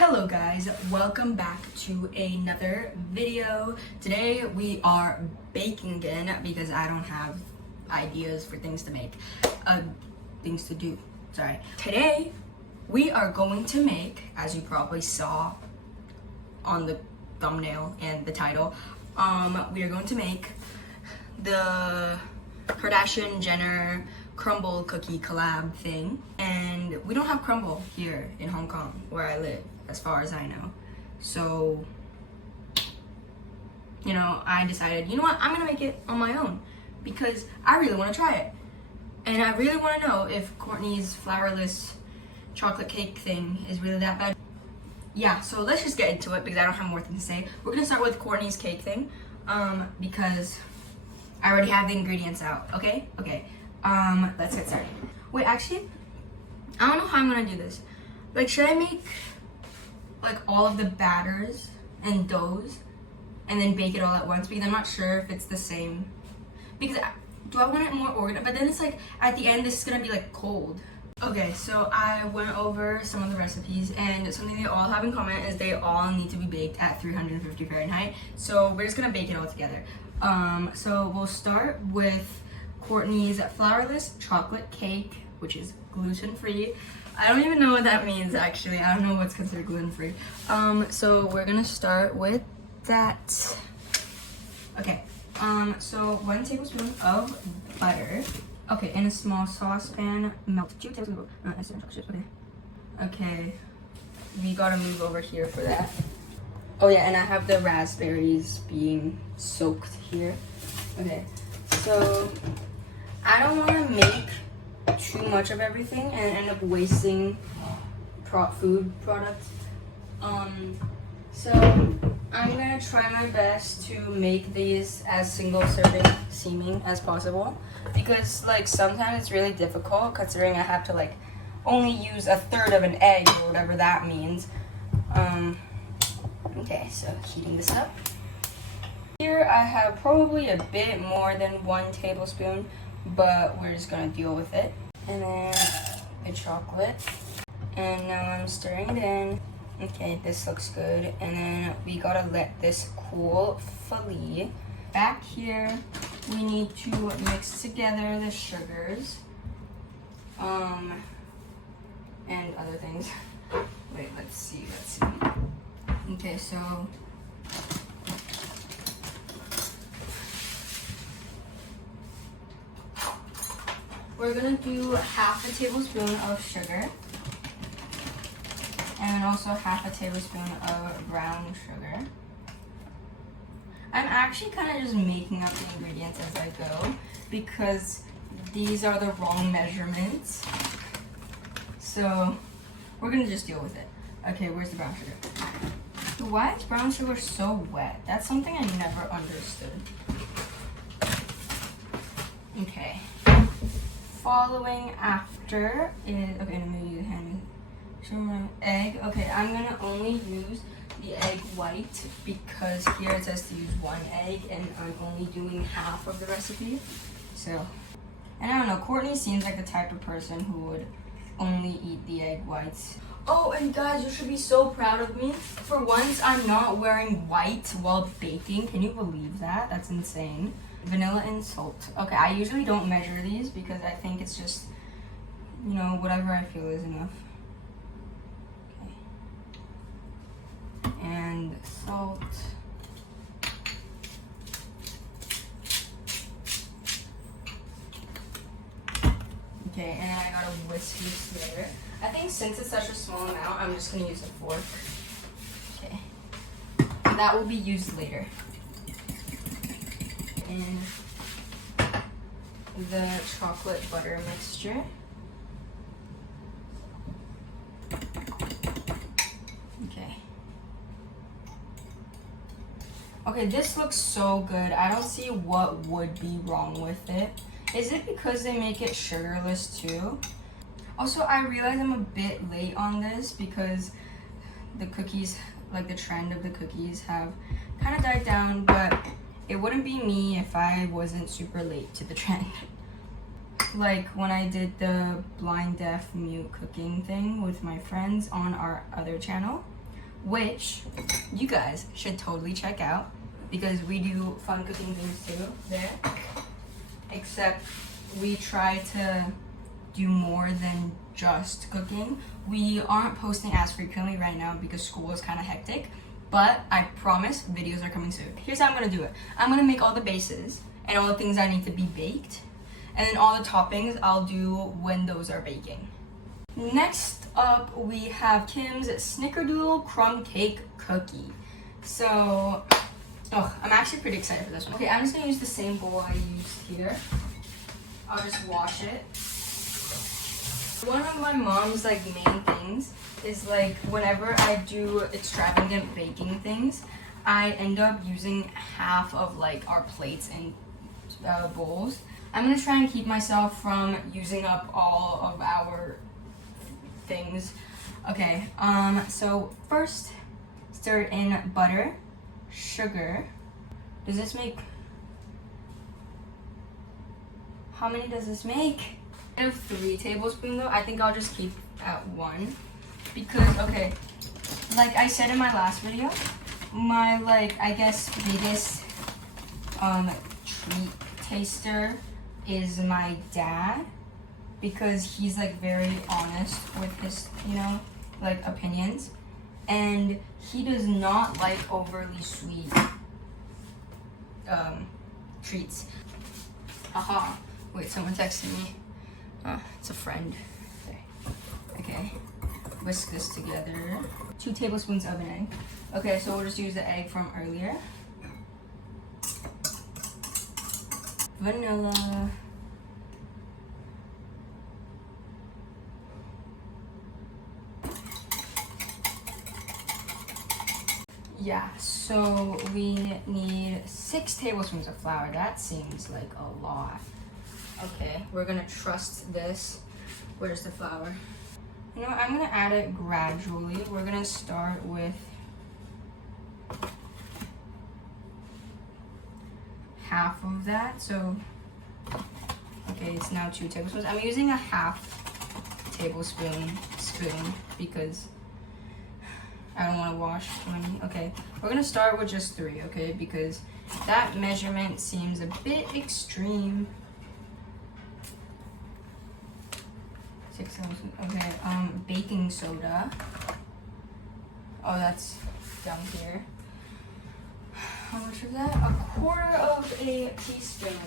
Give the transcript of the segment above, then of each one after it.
Hello guys, welcome back to another video. Today we are baking again because I don't have ideas for things to make, things to do, sorry. Today we are going to make, as you probably saw on the thumbnail and the title, we are going to make the Kardashian-Jenner Crumbl cookie collab thing. And we don't have Crumbl here in Hong Kong where I live, as far as I know. So, you know, I decided, you know what, I'm gonna make it on my own because I really wanna try it. And I really wanna know if Kourtney's Flourless chocolate cake thing is really that bad. Yeah, so let's just get into it because I don't have more things to say. We're gonna start with Kourtney's cake thing because I already have the ingredients out, okay? Okay, let's get started. Wait, actually, I don't know how I'm gonna do this. Like, should I make like all of the batters and doughs and then bake it all at once? Because I'm not sure if it's the same. Because do I want it more organized? But then it's like, at the end, this is gonna be like cold. Okay, so I went over some of the recipes, and something they all have in common is they all need to be baked at 350 Fahrenheit. So we're just gonna bake it all together. So we'll start with Kourtney's Flourless chocolate cake, which is gluten-free. I don't even know what that means, actually. I don't know what's considered gluten-free. So we're gonna start with that. Okay, so 1 tablespoon of butter. Okay, in a small saucepan, melt 2 tablespoons of okay, we gotta move over here for that. Oh yeah, and I have the raspberries being soaked here. Okay, so I don't wanna make too much of everything and end up wasting food products. So I'm gonna try my best to make these as single serving seeming as possible because like sometimes it's really difficult considering I have to like only use 1/3 of an egg or whatever that means. Okay, so heating this up. Here I have probably a bit more than 1 tablespoon, but we're just gonna deal with it. And then the chocolate. And now I'm stirring it in. Okay, this looks good. And then we gotta let this cool fully. Back here, we need to mix together the sugars. And other things. Wait, let's see. Okay, so we're gonna do 1/2 tablespoon of sugar and also 1/2 tablespoon of brown sugar. I'm actually kind of just making up the ingredients as I go because these are the wrong measurements. So we're gonna just deal with it. Okay, where's the brown sugar? Why is brown sugar so wet? That's something I never understood. Okay. Following after is, okay, I'm gonna use hand egg. Okay, I'm gonna only use the egg white because here it says to use 1 egg and I'm only doing 1/2 of the recipe. So, and I don't know, Kourtney seems like the type of person who would only eat the egg whites. Oh, and guys, you should be so proud of me. For once, I'm not wearing white while baking. Can you believe that? That's insane. Vanilla and salt. Okay, I usually don't measure these because I think it's just, you know, whatever I feel is enough. Okay. And salt. Okay, and I gotta whisk this together. I think since it's such a small amount, I'm just gonna use a fork. Okay. That will be used later. In the chocolate butter mixture. Okay. Okay, this looks so good. I don't see what would be wrong with it. Is it because they make it sugarless too? Also, I realize I'm a bit late on this because the cookies, like the trend of the cookies have kind of died down, but it wouldn't be me if I wasn't super late to the trend. Like when I did the blind, deaf, mute cooking thing with my friends on our other channel, which you guys should totally check out because we do fun cooking things too there. Except we try to do more than just cooking. We aren't posting as frequently right now because school is kind of hectic, but I promise videos are coming soon. Here's how I'm gonna do it. I'm gonna make all the bases and all the things that need to be baked, and then all the toppings I'll do when those are baking. Next up, we have Kim's Snickerdoodle Crumb Cake Cookie. So, I'm actually pretty excited for this one. Okay, I'm just gonna use the same bowl I used here. I'll just wash it. One of my mom's like main things is like whenever I do extravagant baking things, I end up using half of like our plates and bowls. I'm gonna try and keep myself from using up all of our things. Okay, so first stir in butter, sugar. Does this make, how many does this make? I have 3 tablespoons though. I think I'll just keep at 1 because, okay, like I said in my last video, my like I guess biggest treat taster is my dad because he's like very honest with his, you know, like opinions, and he does not like overly sweet treats. Aha, wait, someone texted me. It's a friend. Okay, whisk this together. 2 tablespoons of an egg. Okay, so we'll just use the egg from earlier. Vanilla. Yeah, so we need 6 tablespoons of flour. That seems like a lot. Okay, we're gonna trust this. Where's the flour? You know, I'm gonna add it gradually. We're gonna start with half of that. So, okay, it's now 2 tablespoons. I'm using a half tablespoon spoon because I don't want to wash too many. Okay, we're gonna start with just 3, okay, because that measurement seems a bit extreme. 6 tablespoons. Okay, baking soda. Oh, that's down here. How much is that? 1/4 of a teaspoon.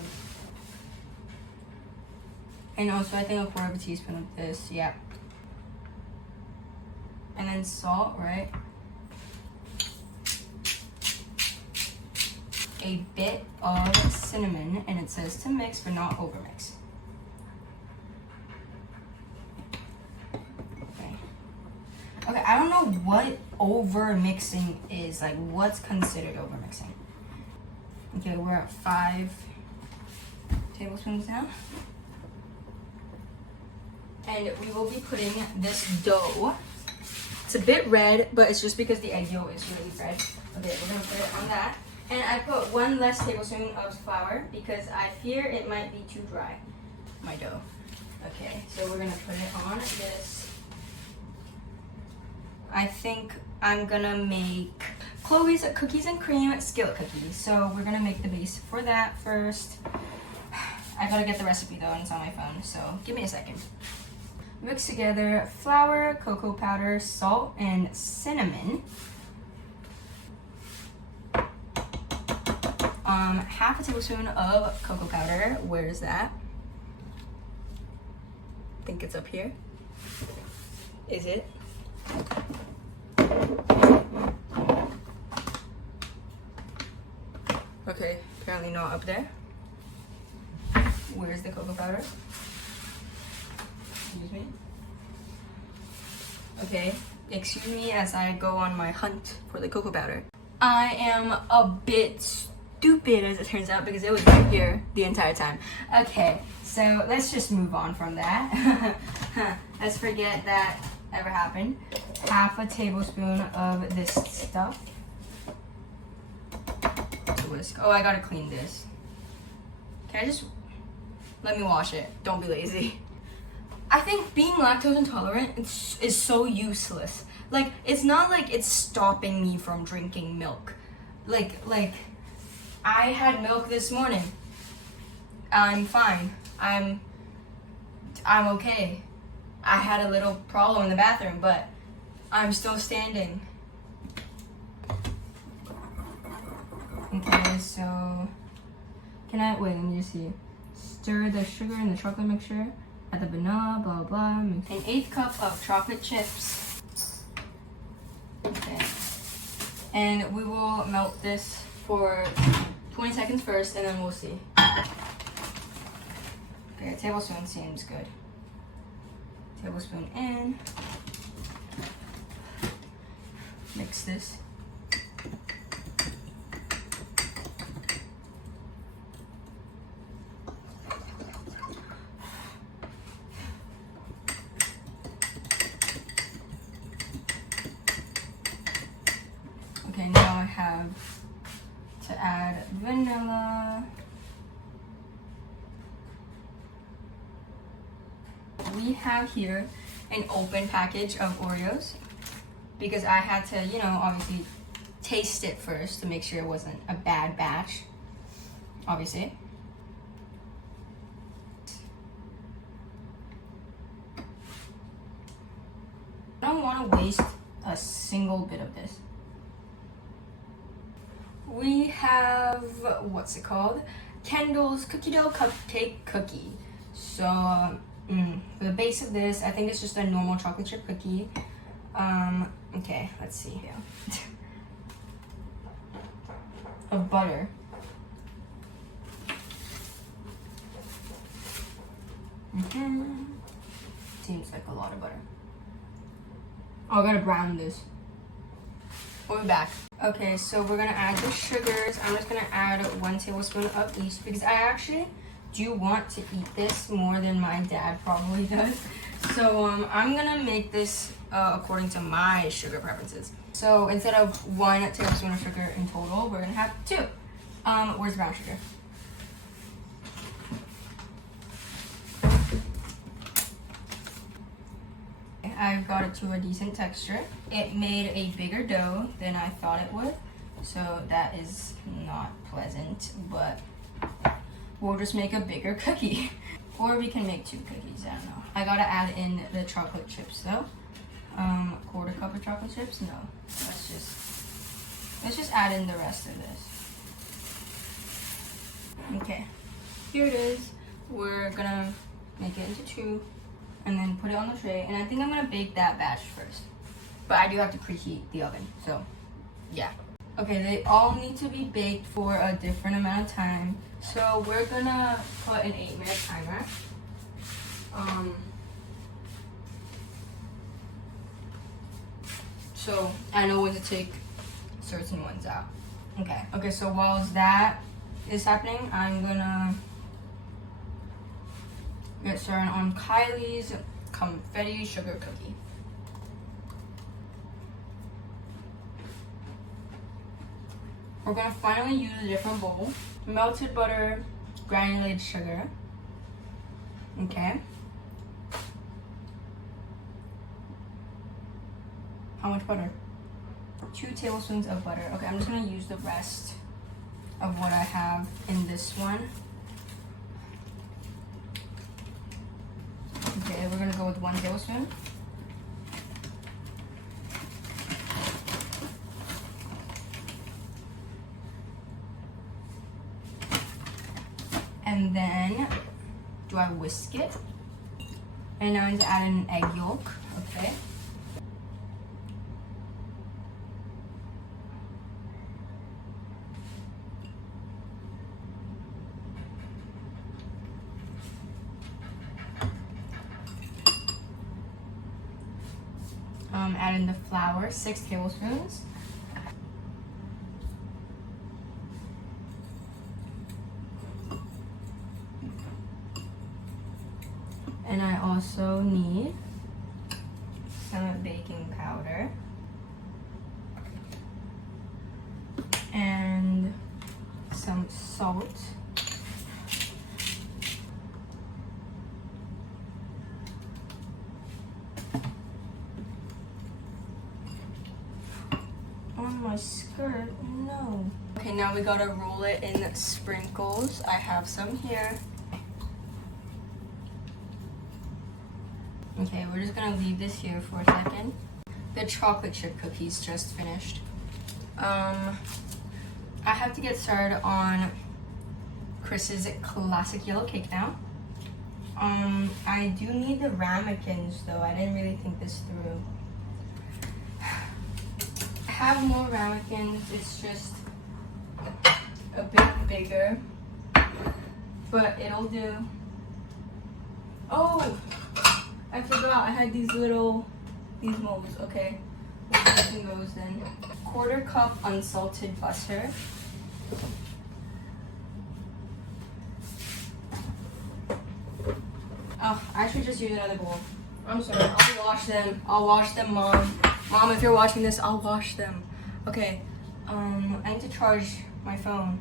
And also, I think 1/4 of a teaspoon of this. Yeah. And then salt, right? A bit of cinnamon, and it says to mix but not overmix. Okay, I don't know what over mixing is, like what's considered over mixing. Okay, we're at 5 tablespoons now. And we will be putting this dough. It's a bit red, but it's just because the egg yolk is really red. Okay, we're gonna put it on that. And I put 1 less tablespoon of flour because I fear it might be too dry, my dough. Okay, so we're gonna put it on this. I think I'm gonna make Chloe's cookies and cream skillet cookies. So we're gonna make the base for that first. I gotta get the recipe though, and it's on my phone, so give me a second. Mix together flour, cocoa powder, salt, and cinnamon. Half a tablespoon of cocoa powder. Where is that? I think it's up here. Is it? Okay, apparently not up there. Where's the cocoa powder? Excuse me. Okay, excuse me as I go on my hunt for the cocoa powder. I am a bit stupid as it turns out because it was right here the entire time. Okay, so let's just move on from that. Let's forget that ever happened. Half a tablespoon of this stuff. Whisk. Oh, I gotta clean this. Can I just let me wash it? Don't be lazy. I think being lactose intolerant is so useless. Like, it's not like it's stopping me from drinking milk. Like I had milk this morning. I'm fine. I'm okay. I had a little problem in the bathroom, but I'm still standing. Okay, so wait, let me just see. Stir the sugar and the chocolate mixture, add the vanilla, blah blah. An 1/8 cup of chocolate chips. Okay. And we will melt this for 20 seconds first, and then we'll see. Okay, a tablespoon seems good. Tablespoon in. Mix this. Okay, now I have to add vanilla. We have here an open package of Oreos because I had to, you know, obviously taste it first to make sure it wasn't a bad batch, obviously. I don't want to waste a single bit of this. We have, what's it called? Kendall's cookie dough cupcake cookie. So, for the base of this, I think it's just a normal chocolate chip cookie. Okay, let's see here. Of butter. Seems like a lot of butter. Oh, I gotta brown this. We'll be back. Okay, so we're gonna add the sugars. I'm just gonna add 1 tablespoon of each because I actually do want to eat this more than my dad probably does. So I'm gonna make this according to my sugar preferences. So instead of 1 tablespoon of sugar in total, we're gonna have 2. Where's brown sugar? I've got it to a decent texture. It made a bigger dough than I thought it would, so that is not pleasant, but we'll just make a bigger cookie. Or we can make 2 cookies, I don't know. I gotta add in the chocolate chips though. 1/4 cup of chocolate chips? No, let's just add in the rest of this. Okay, here it is. We're gonna make it into 2 and then put it on the tray, and I think I'm gonna bake that batch first. But I do have to preheat the oven, so yeah. Okay, they all need to be baked for a different amount of time. So we're gonna put an 8-minute timer. So I know when to take certain ones out. Okay, so while that is happening, I'm gonna get started on Kylie's Confetti sugar cookie. We're gonna finally use a different bowl. Melted butter, granulated sugar. Okay. How much butter? 2 tablespoons of butter. Okay, I'm just gonna use the rest of what I have in this one. Okay, we're gonna go with 1 tablespoon. And then, do I whisk it? And now I need to add in an egg yolk, okay? Add in the flour, 6 tablespoons. And I also need some baking powder and some salt. my skirt. No. Okay, now we gotta roll it in sprinkles. I have some here. Okay, we're just gonna leave this here for a second. The chocolate chip cookies just finished. I have to get started on Chris's classic yellow cake now. I do need the ramekins though. I didn't really think this through. I have more ramekins. It's just a bit bigger, but it'll do. Oh, I forgot. I had these molds. Okay, we'll be using those then. 1/4 cup unsalted butter. Oh, I should just use another bowl. I'm sorry. I'll wash them. I'll wash them, Mom. Mom, if you're watching this, I'll wash them. Okay. I need to charge my phone.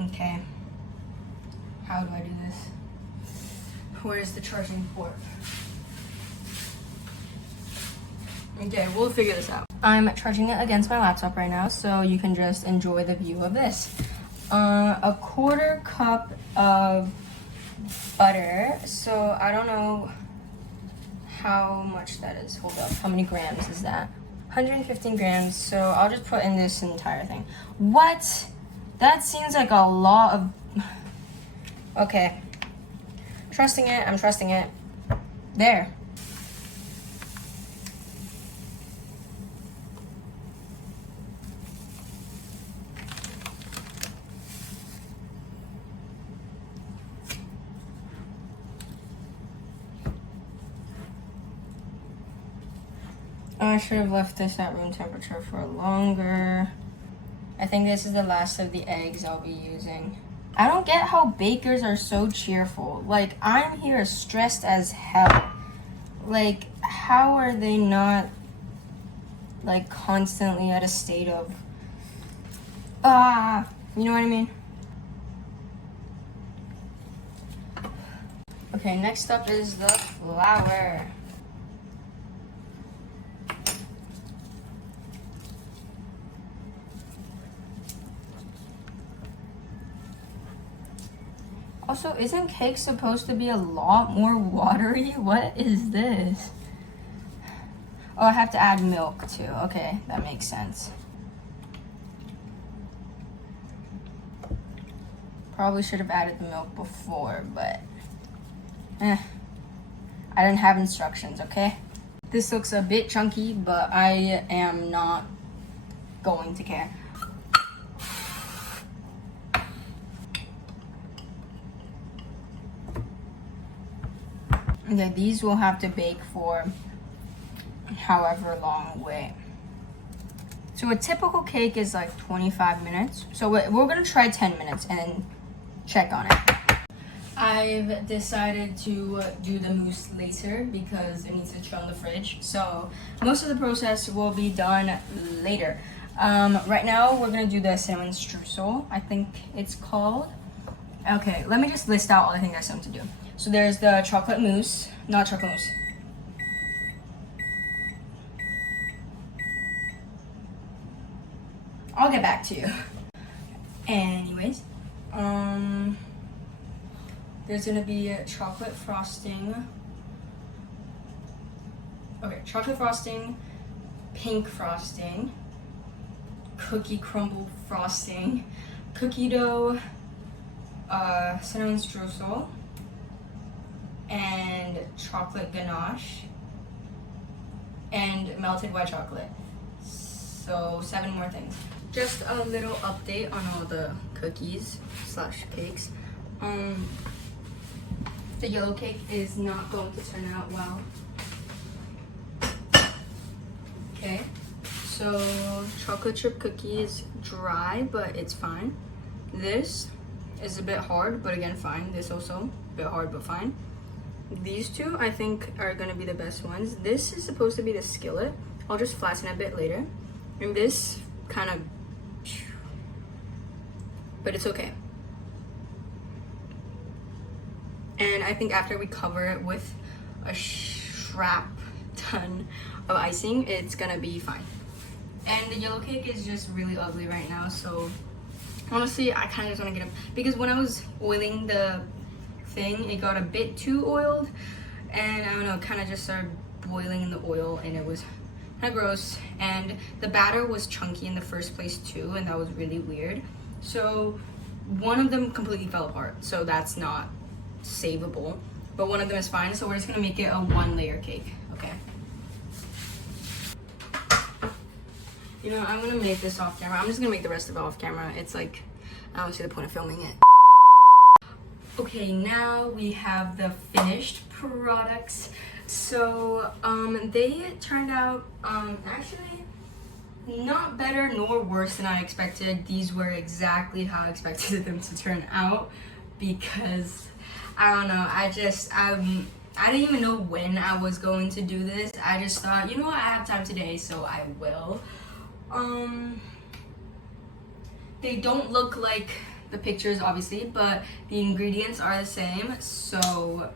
Okay. How do I do this? Where's the charging port? Okay, we'll figure this out. I'm charging it against my laptop right now, so you can just enjoy the view of this. A 1/4 cup of butter. So I don't know how much that is. Hold up. How many grams is that? 115 grams. So I'll just put in this entire thing. What? That seems like a lot of... Okay. Trusting it. I'm trusting it. There. I should have left this at room temperature for longer. I think this is the last of the eggs I'll be using. I don't get how bakers are so cheerful. Like, I'm here stressed as hell. Like, how are they not, like, constantly at a state of, you know what I mean? Okay, next up is the flour. Also, isn't cake supposed to be a lot more watery? What is this? Oh, I have to add milk too. Okay, that makes sense. Probably should have added the milk before, but I didn't have instructions, okay? This looks a bit chunky, but I am not going to care. Okay, these will have to bake for however long. Wait. So a typical cake is like 25 minutes. So we're gonna try 10 minutes and then check on it. I've decided to do the mousse later because it needs to chill in the fridge. So most of the process will be done later. Right now we're gonna do the cinnamon streusel, I think it's called. Okay, let me just list out all the things I still have to do. So there's the chocolate mousse, not chocolate mousse. I'll get back to you. Anyways, there's gonna be chocolate frosting. Okay, chocolate frosting, pink frosting, cookie crumble frosting, cookie dough, cinnamon streusel, and chocolate ganache, and melted white chocolate. So 7 more things. Just a little update on all the cookies / cakes. The yellow cake is not going to turn out well. Okay, so chocolate chip cookie is dry, but it's fine. This is a bit hard, but again, fine. This also a bit hard, but fine. These two, I think, are gonna be the best ones. This is supposed to be the skillet. I'll just flatten it a bit later. And this kind of, but it's okay. And I think after we cover it with a strap ton of icing, it's gonna be fine. And the yellow cake is just really ugly right now, so honestly, I kind of just want to get up, because when I was oiling the thing, it got a bit too oiled, and I don't know, kind of just started boiling in the oil, and it was kind of gross. And the batter was chunky in the first place too, and that was really weird. So one of them completely fell apart, so that's not savable, but one of them is fine. So we're just gonna make it a 1-layer cake. Okay. You know, I'm gonna make this off camera. I'm just gonna make the rest of it off camera. It's like, I don't see the point of filming it. Okay, now we have the finished products. So, they turned out, actually not better nor worse than I expected. These were exactly how I expected them to turn out, because, I don't know, I didn't even know when I was going to do this. I just thought, you know what, I have time today, so I will. They don't look like the pictures, obviously, but the ingredients are the same, so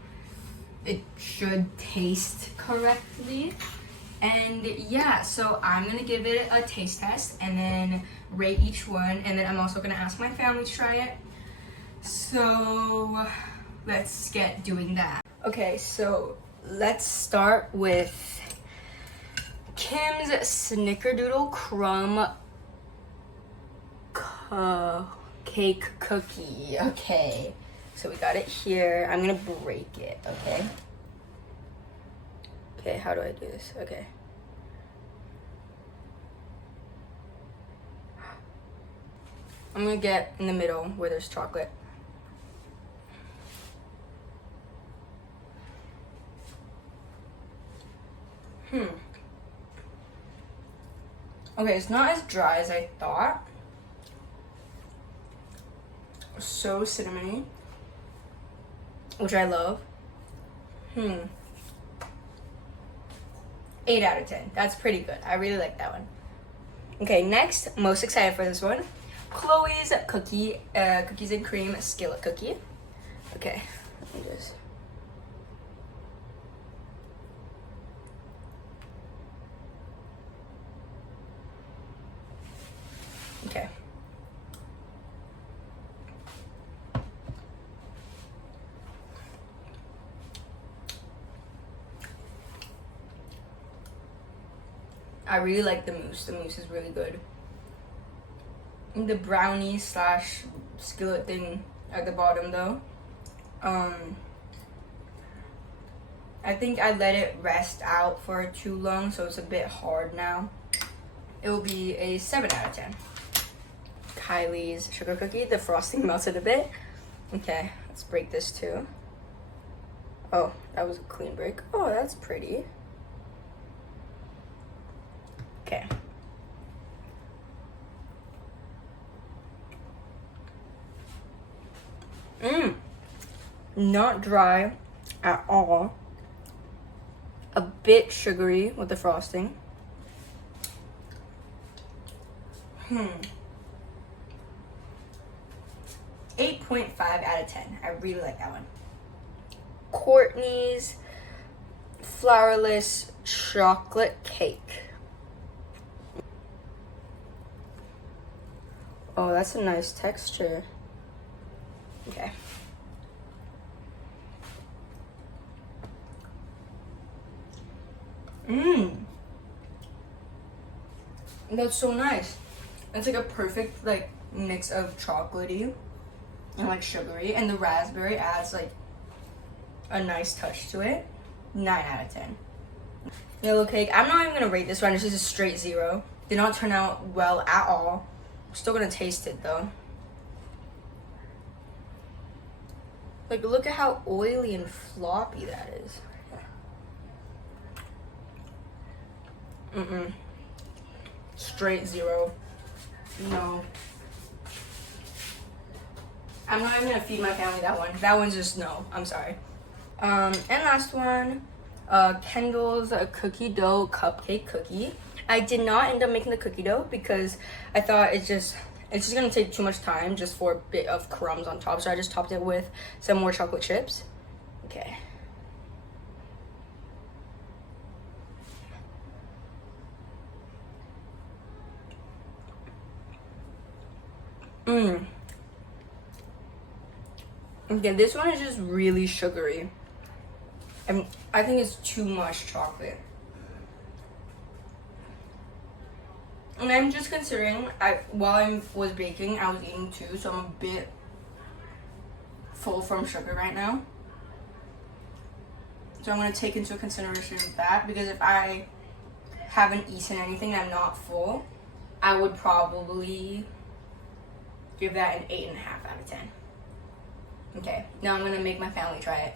it should taste correctly. And yeah, so I'm gonna give it a taste test and then rate each one, and then I'm also gonna ask my family to try it. So let's get doing that. Okay, so let's start with Kim's Snickerdoodle Crumb Cake Cookie. Okay, so we got it here. I'm gonna break it, okay? Okay, how do I do this? Okay. I'm gonna get in the middle where there's chocolate. Okay, it's not as dry as I thought. So cinnamony, which I love. 8 out of 10. That's pretty good. I really like that one. Okay, next, most excited for this one. Chloe's cookies and cream skillet cookie. Okay, let me just. Okay. I really like the mousse. The mousse is really good. And the brownie slash skillet thing at the bottom though. I think I let it rest out for too long, so it's a bit hard now. It will be a 7 out of 10. Kylie's sugar cookie. The frosting melted a bit. Okay, let's break this too. Oh, that was a clean break. Oh, that's pretty. Okay. Not dry at all. A bit sugary with the frosting. 8.5 out of 10. I really like that one. Kourtney's Flourless chocolate cake. Oh, that's a nice texture. Okay. That's so nice. It's like a perfect like mix of chocolatey and like sugary, and the raspberry adds like a nice touch to it. 9 out of 10. Yellow cake. I'm not even gonna rate this one. This is a straight 0. Did not turn out well at all. Still gonna taste it though. Like, look at how oily and floppy that is. Straight 0. No. I'm not even gonna feed my family that one. That one's just no. I'm sorry. And last one, Kendall's cookie dough cupcake cookie. I did not end up making the cookie dough because I thought it's just gonna take too much time just for a bit of crumbs on top. So I just topped it with some more chocolate chips. Okay. Okay, this one is just really sugary. And I think it's too much chocolate. And I'm just considering, while I was baking, I was eating too, so I'm a bit full from sugar right now. So I'm going to take into consideration that, because if I haven't eaten anything and I'm not full, I would probably give that an 8.5 out of 10. Okay, now I'm going to make my family try it.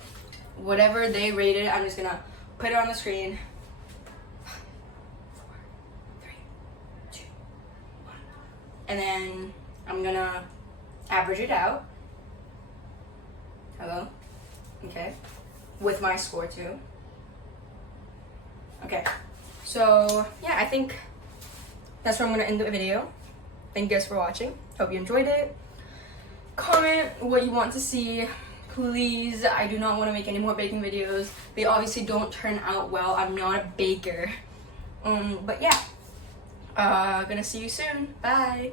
Whatever they rated, I'm just going to put it on the screen. 5, 4, 3, 2, 1. And then I'm going to average it out. Hello? Okay. With my score too. Okay. So, yeah, I think that's where I'm going to end the video. Thank you guys for watching. Hope you enjoyed it. Comment what you want to see. Please, I do not want to make any more baking videos. They obviously don't turn out well. I'm not a baker. But yeah. Gonna see you soon. Bye.